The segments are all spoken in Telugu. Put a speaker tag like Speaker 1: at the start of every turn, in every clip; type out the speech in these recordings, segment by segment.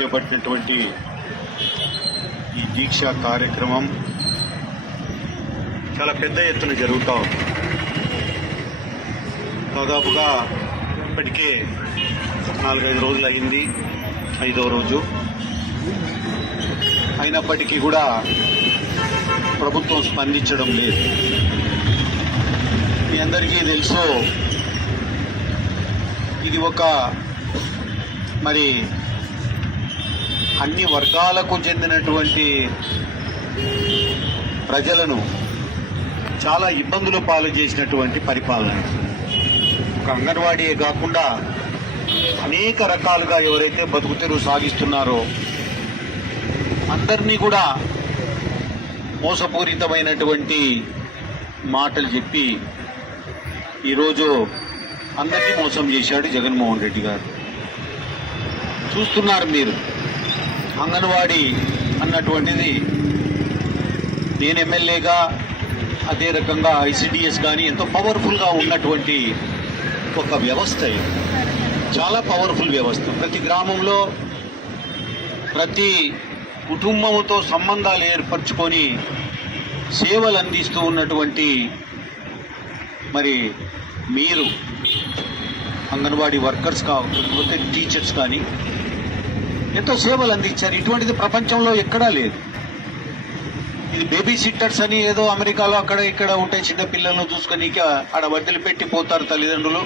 Speaker 1: చేపట్టినటువంటి ఈ దీక్ష కార్యక్రమం చాలా పెద్ద ఎత్తున జరుగుతూ ఉంది. దాదాపుగా ఇప్పటికే నాలుగైదు రోజులు అయింది ఐదో రోజు. అయినప్పటికీ కూడా ప్రభుత్వం స్పందించడం లేదు. మీ అందరికీ తెలుసు ఇది ఒక మరి అన్ని వర్గాలకు చెందినటువంటి ప్రజలను చాలా ఇబ్బందులు పాలు చేసినటువంటి పరిపాలన. ఒక అంగన్వాడీయే కాకుండా అనేక రకాలుగా ఎవరైతే బతుకుతెరువు సాగిస్తున్నారో అందరినీ కూడా మోసపూరితమైనటువంటి మాటలు చెప్పి ఈరోజు అందరినీ మోసం చేశాడు జగన్మోహన్ రెడ్డి గారు. చూస్తున్నారు మీరు. అంగన్వాడీ అన్నటువంటిది. నేను ఎమ్మెల్యేగా అదే రకంగా ఐసిడిఎస్ కానీ ఎంతో పవర్ఫుల్గా ఉన్నటువంటి ఒక వ్యవస్థ ఇది. చాలా పవర్ఫుల్ వ్యవస్థ. ప్రతి గ్రామంలో ప్రతి కుటుంబంతో సంబంధాలు ఏర్పరచుకొని సేవలు అందిస్తూ ఉన్నటువంటి మరి మీరు అంగన్వాడీ వర్కర్స్ కాకపోతే టీచర్స్ కానీ ఎంతో సేవలు అందించారు. ఇటువంటిది ప్రపంచంలో ఎక్కడా లేదు. ఇది బేబీ సిట్టర్స్ అని ఏదో అమెరికాలో అక్కడ ఇక్కడ ఉంటే చిన్న పిల్లలను చూసుకొని ఆడ వదిలిపెట్టి పెట్టి పోతారు తల్లిదండ్రులు.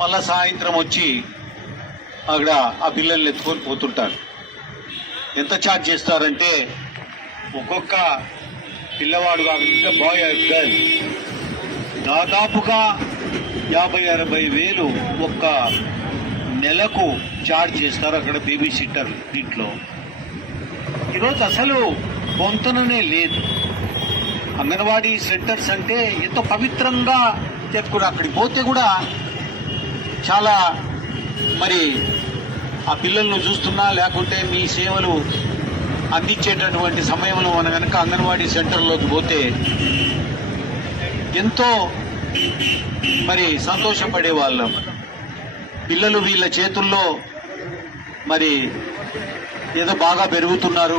Speaker 1: మళ్ళా సాయంత్రం వచ్చి అక్కడ ఆ పిల్లల్ని ఎత్తుకొని పోతుంటారు. ఎంత ఛార్జ్ చేస్తారంటే ఒక్కొక్క పిల్లవాడు కాకుండా బాయ్ గర్ల్. దాదాపుగా యాభై అరవై వేలు ఒక్క నెలకు చార్జ్ చేస్తారు అక్కడ బేబీ సిట్టర్ దీంట్లో. ఈరోజు అసలు పొంతననే లేదు. అంగన్వాడీ సెంటర్స్ అంటే ఎంతో పవిత్రంగా చెప్పుకుని అక్కడికి పోతే కూడా చాలా మరి ఆ పిల్లలను చూస్తున్నా లేకుంటే మీ సేవలు అందించేటటువంటి సమయంలో మన కనుక అంగన్వాడీ సెంటర్లోకి పోతే ఎంతో మరి సంతోషపడే వాళ్ళం పిల్లలు వీళ్ళ చేతుల్లో మరి ఏదో బాగా పెరుగుతున్నారు.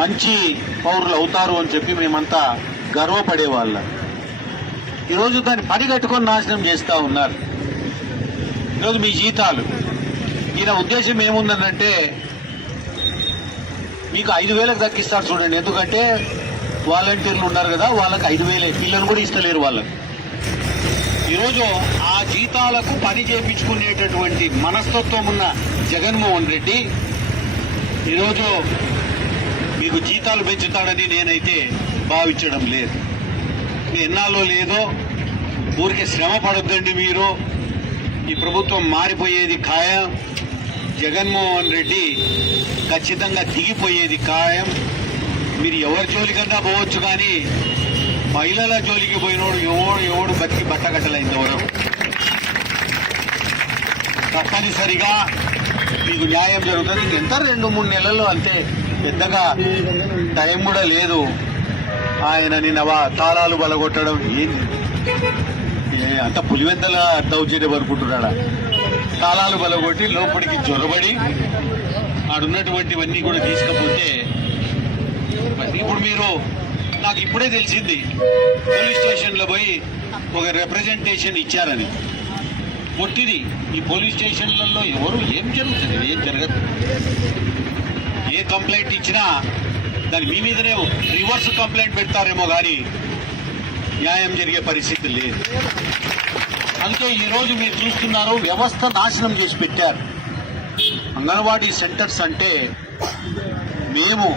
Speaker 1: మంచి పౌరులు అవుతారు అని చెప్పి మేమంతా గర్వపడేవాళ్ళం. ఈరోజు దాన్ని పడిగట్టుకొని నాశనం చేస్తూ ఉన్నారు. ఈరోజు మీ జీతాలు. ఈయన ఉద్దేశం ఏముందనంటే మీకు ఐదు వేలకు దక్కిస్తారు చూడండి. ఎందుకంటే వాలంటీర్లు ఉన్నారు కదా వాళ్ళకి ఐదు వేలే. పిల్లలు కూడా ఇస్తలేరు వాళ్ళకి. ఈరోజు ఆ జీతాలకు పని చేపించుకునేటటువంటి మనస్తత్వం ఉన్న జగన్మోహన్ రెడ్డి ఈరోజు మీకు జీతాలు పెంచుతాడని నేనైతే భావించడం లేదు. మీ ఎన్నాళ్ళు లేదో ఊరికి శ్రమ పడొద్దండి మీరు. ఈ ప్రభుత్వం మారిపోయేది ఖాయం. జగన్మోహన్ రెడ్డి ఖచ్చితంగా దిగిపోయేది ఖాయం. మీరు ఎవరి జోలికన్నా పోవచ్చు కానీ మహిళల జోలికి పోయినోడు ఎవడు ఎవడు బతికి బట్టగట్టలైంది ఎవరు? తప్పనిసరిగా మీకు న్యాయం జరుగుతుంది. ఎంత రెండు మూడు నెలల్లో అంతే పెద్దగా టైం కూడా లేదు. ఆయన నిన్న తాళాలు బలగొట్టడం ఏంది అంత పులివెందల దౌర్జన్యం అనుకుంటున్నాడా? తాళాలు బలగొట్టి లోపలికి జొరబడి ఆడున్నటువంటివన్నీ కూడా తీసుకపోతే ఇప్పుడు మీరు నాకు ఇప్పుడే తెలిసింది పోలీస్ స్టేషన్లో పోయి ఒక రిప్రజెంటేషన్ ఇచ్చారని. పొట్టిది ఈ పోలీస్ స్టేషన్లలో ఎవరు ఏం జరుగుతుంది ఏం జరగదు. ఏ కంప్లైంట్ ఇచ్చినా దాని మీ మీదనే రివర్స్ కంప్లైంట్ పెడతారేమో కానీ న్యాయం జరిగే పరిస్థితి లేదు. అందుకే ఈ రోజు మీరు చూస్తున్నారు వ్యవస్థ నాశనం చేసి పెట్టారు. అంగన్వాడీ సెంటర్స్ అంటే మేము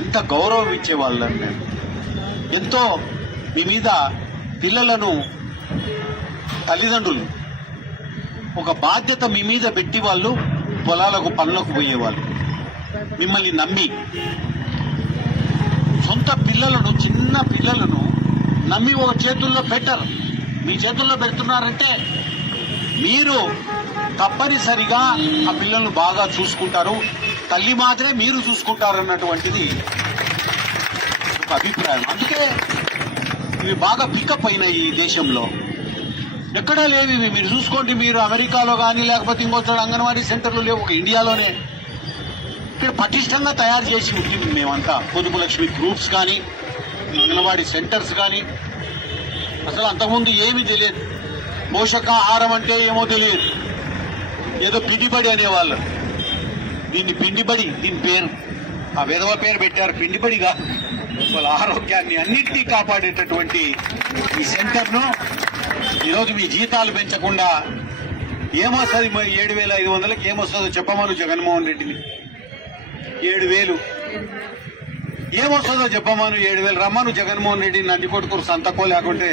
Speaker 1: ఎంత గౌరవం ఇచ్చేవాళ్ళం మేము. ఎంతో మీ మీద పిల్లలను తల్లిదండ్రులు ఒక బాధ్యత మీ మీద పెట్టి వాళ్ళు పొలాలకు పనులకు పోయేవాళ్ళు. మిమ్మల్ని నమ్మి సొంత పిల్లలను చిన్న పిల్లలను నమ్మి ఒక చేతుల్లో పెట్టరు. మీ చేతుల్లో పెడుతున్నారంటే మీరు తప్పనిసరిగా ఆ పిల్లలను బాగా చూసుకుంటారు. తల్లి మాత్రమే మీరు చూసుకుంటారు అన్నటువంటిది యొక్క అభిప్రాయం. అందుకే ఇవి బాగా పికప్ అయినాయి ఈ దేశంలో. ఎక్కడా లేవు ఇవి. మీరు చూసుకోండి మీరు అమెరికాలో కానీ లేకపోతే ఇంకో చోట అంగన్వాడీ సెంటర్లు లేవు. ఒక ఇండియాలోనే ఇక్కడ పటిష్టంగా తయారు చేసి ఉంటుంది మేమంతా. పొదుపు లక్ష్మి గ్రూప్స్ కానీ అంగన్వాడీ సెంటర్స్ కానీ అసలు అంతకుముందు ఏమీ తెలియదు. పోషకాహారం అంటే ఏమో తెలియదు. ఏదో పిండిబడి అనేవాళ్ళు. దీన్ని పిండిబడి దీని పేరు ఆ విధవ పేరు పెట్టారు పిండిపడిగా. వాళ్ళ ఆరోగ్యాన్ని అన్నింటినీ కాపాడేటటువంటి ఈ సెంటర్ను ఈరోజు మీ జీతాలు పెంచకుండా ఏమొస్తుంది మరి ఏడు వేల ఐదు వందలకి ఏమొస్తుందో చెప్పమను జగన్మోహన్ రెడ్డిని. ఏడు వేలు ఏమొస్తుందో చెప్పమను ఏడు వేలు రమ్మను జగన్మోహన్ రెడ్డి నంది కొడుకు సంతకో లేకుంటే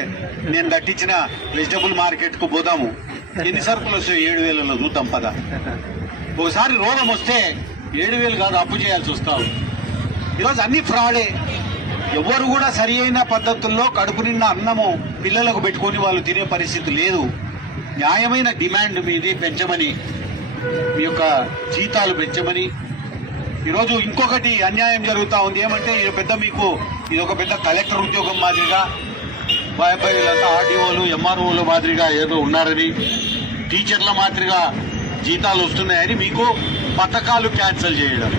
Speaker 1: నేను దట్టించిన వెజిటబుల్ మార్కెట్కు పోదాము. ఎన్ని సరుకులు వస్తాయి ఏడు వేలలో చూద్దాం పద. ఒకసారి రోగం వస్తే ఏడు వేలు కాదు అప్పు చేయాల్సి వస్తావు. ఈరోజు అన్ని ఫ్రాడే. ఎవరు కూడా సరి అయిన పద్ధతుల్లో కడుపు నిండా అన్నము పిల్లలకు పెట్టుకొని వాళ్ళు తినే పరిస్థితి లేదు. న్యాయమైన డిమాండ్ మీది పెంచమని మీ యొక్క జీతాలు పెంచమని. ఈరోజు ఇంకొకటి అన్యాయం జరుగుతూ ఉంది. ఏమంటే ఇది పెద్ద మీకు ఇది ఒక పెద్ద కలెక్టర్ ఉద్యోగం మాదిరిగా బాయబాయి వీళ్ళంతా ఆర్డీఓలు ఎంఆర్ఓలు మాదిరిగా ఏదో ఉన్నారని టీచర్ల మాదిరిగా జీతాలు వస్తున్నాయని మీకు పథకాలు క్యాన్సిల్ చేయడం.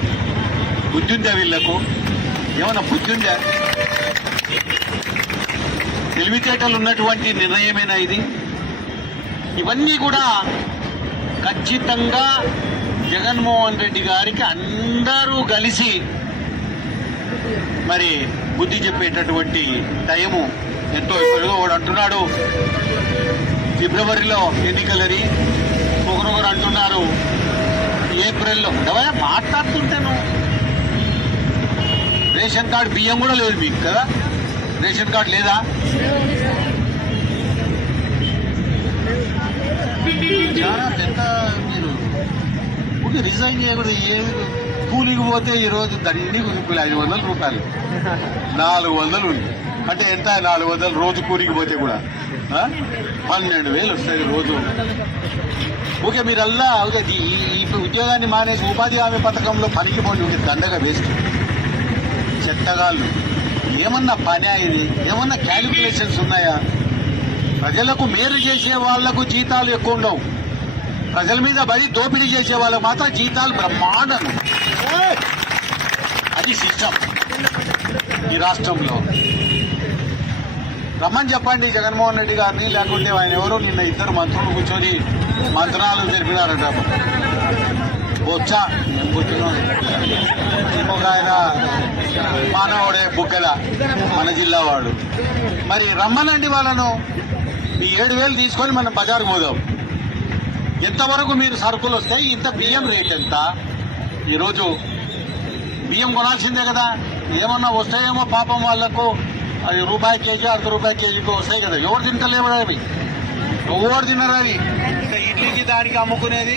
Speaker 1: బుద్ధిందా వీళ్ళకు ఏమన్నా బుద్ధిందా? తెలివితేటలు ఉన్నటువంటి నిర్ణయమేనా ఇది? ఇవన్నీ కూడా ఖచ్చితంగా జగన్మోహన్ రెడ్డి గారికి అందరూ కలిసి మరి బుద్ధి చెప్పేటటువంటి టైము ఎంతో ఇప్పుడు వాడు అంటున్నాడు. ఫిబ్రవరిలో ఎన్నికలని ఒకరొకరు అంటున్నారు. ఏప్రిల్లో. ఎవరైనా నువ్వు. రేషన్ కార్డు బియ్యం కూడా లేదు మీకు కదా? రేషన్ కార్డు లేదా? చాలా పెద్ద మీరు రిజైన్ చేయకూడదు. ఏమి కూలికి పోతే ఈ రోజు కూలి ఐదు వందల రూపాయలు. నాలుగు వందలు ఉంది. అంటే ఎంత? నాలుగు వందలు రోజు కూలికి పోతే కూడా. పన్నెండు వేలు వస్తుంది రోజు. ఓకే మీరల్లా ఓకే ఈ ఉద్యోగాన్ని మానేసి ఉపాధి హామీ పథకంలో పనికి పోండి ఉంటే దండగా వేస్ట్. చెత్తగాళ్ళు. ఏమన్నా పని ఇది? ఏమన్నా క్యాలిక్యులేషన్స్ ఉన్నాయా? ప్రజలకు మేలు చేసే వాళ్ళకు జీతాలు ఎక్కువ ఉండవు. ప్రజల మీద బడి దోపిడీ చేసే వాళ్ళకు మాత్రం జీతాలు బ్రహ్మాండం అది సిస్టమ్ ఈ రాష్ట్రంలో. రమ్మని చెప్పండి జగన్మోహన్ రెడ్డి గారిని లేకుంటే ఆయన ఎవరో నిన్న ఇద్దరు మంత్రులు కూర్చొని మంత్రాలు జరిపినారట బొచ్చ ఒక ఆయన మానవుడే బుగ్గల మన జిల్లా వాడు. మరి రమ్మనండి వాళ్ళను. ఈ ఏడు వేలు తీసుకొని మనం బజారుకు పోదాం. ఎంతవరకు మీరు సరుకులు వస్తాయి ఇంత బియ్యం రేట్ ఎంత? ఈరోజు బియ్యం కొనాల్సిందే కదా. ఏమన్నా వస్తాయేమో పాపం వాళ్ళకు అది రూపాయి కేజీ అర్ధ రూపాయి కేజీకి వస్తాయి కదా. ఎవరు తింటలేము అవి. ఎవరు తిన్నారు అది ఇడ్లీకి దానికి అమ్ముకునేది?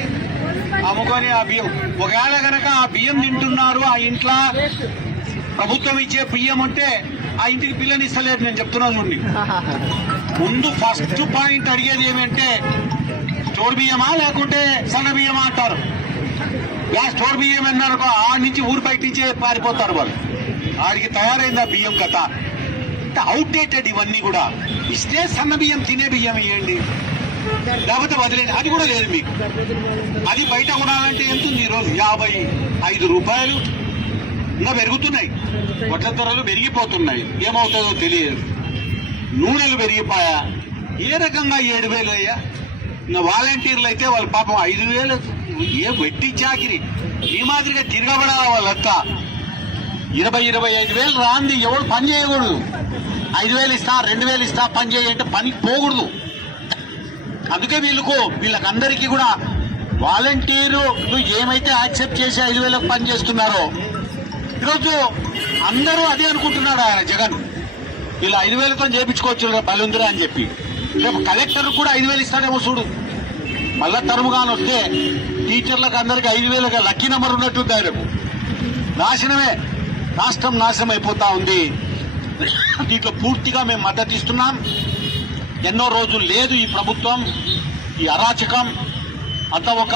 Speaker 1: అమ్ముకొని ఆ బియ్యం. ఒకవేళ కనుక ఆ బియ్యం తింటున్నారు ఆ ఇంట్లో ప్రభుత్వం ఇచ్చే బియ్యం ఉంటే ఆ ఇంటికి పిల్లని ఇస్తలేదు నేను చెప్తున్నాను చూడండి. ముందు ఫస్ట్ పాయింట్ అడిగేది ఏమంటే స్టోర్ బియ్యమా లేకుంటే సన్న బియ్యమా? అంటారు. గ్యాస్ స్టోర్ బియ్యం అన్నారు ఆ నుంచి ఊరు బయట నుంచి పారిపోతారు వాళ్ళు. ఆడికి తయారైంది ఆ బియ్యం కథ. ఎంత అవుట్డేటెడ్ ఇవన్నీ కూడా. ఇస్తే సన్న బియ్యం తినే బియ్యం ఇవ్వండి లేకపోతే వదిలేదు అది కూడా లేదు మీకు. అది బయట కొనాలంటే ఎంత ఉంది ఈరోజు? యాభై ఐదు రూపాయలు. ఇంకా పెరుగుతున్నాయి. వడ్ల ధరలు పెరిగిపోతున్నాయి. ఏమవుతుందో తెలియదు. నూనెలు పెరిగిపోయా? ఏ రకంగా ఏడు వేలు అయ్యా? ఇంకా వాలంటీర్లు అయితే వాళ్ళ పాపం ఐదు వేలు. ఏ వెట్టి చాకిరి. ఈ మాదిరిగా తిరగబడాలి వాళ్ళంతా? ఇరవై ఇరవై ఐదు వేలు రాంది. ఎవడు పని చేయకూడదు. ఐదు వేలు ఇస్తా రెండు వేలు ఇస్తా పని చేయంటే పని పోకూడదు. అందుకే వీళ్ళకు వీళ్ళకందరికీ కూడా వాలంటీరు ఏమైతే యాక్సెప్ట్ చేసి ఐదు వేలకు పని చేస్తున్నారో ఈరోజు అందరూ అదే అనుకుంటున్నాడు ఆయన జగన్. వీళ్ళు ఐదు వేలతో చేపించుకోవచ్చు బలుందిరా అని చెప్పి. రేపు కలెక్టర్ కూడా ఐదు వేలు ఇస్తాడేమో చూడు. మళ్ళా తరుముగాని వస్తే టీచర్లకు అందరికి ఐదు వేలుగా లక్కీ నెంబర్ ఉన్నట్టుంది ఆయనకు. నాశనమే. రాష్ట్రం నాశనం అయిపోతా ఉంది. దీంట్లో పూర్తిగా మేము మద్దతు ఇస్తున్నాం. ఎన్నో రోజులు లేదు ఈ ప్రభుత్వం ఈ అరాచకం. అంత ఒక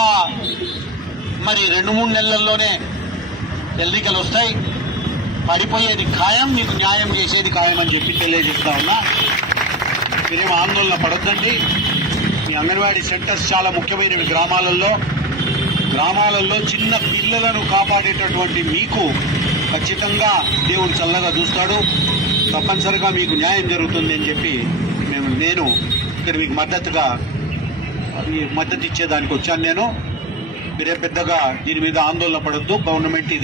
Speaker 1: మరి రెండు మూడు నెలల్లోనే ఎన్నికలు వస్తాయి. పడిపోయేది ఖాయం మీకు న్యాయం చేసేది ఖాయం అని చెప్పి తెలియజేస్తా ఉన్నా. మీరేం ఆందోళన పడొద్దండి. మీ అంగన్వాడీ సెంటర్స్ చాలా ముఖ్యమైనవి గ్రామాలలో. గ్రామాలలో చిన్న పిల్లలను కాపాడేటటువంటి మీకు ఖచ్చితంగా దేవుడు చల్లగా చూస్తాడు. తప్పనిసరిగా మీకు న్యాయం జరుగుతుంది అని చెప్పి మేము నేను ఇక్కడ మీకు మద్దతుగా మద్దతు ఇచ్చేదానికి వచ్చాను నేను. మీరే పెద్దగా దీని మీద ఆందోళన పడద్దు. గవర్నమెంట్ ఇది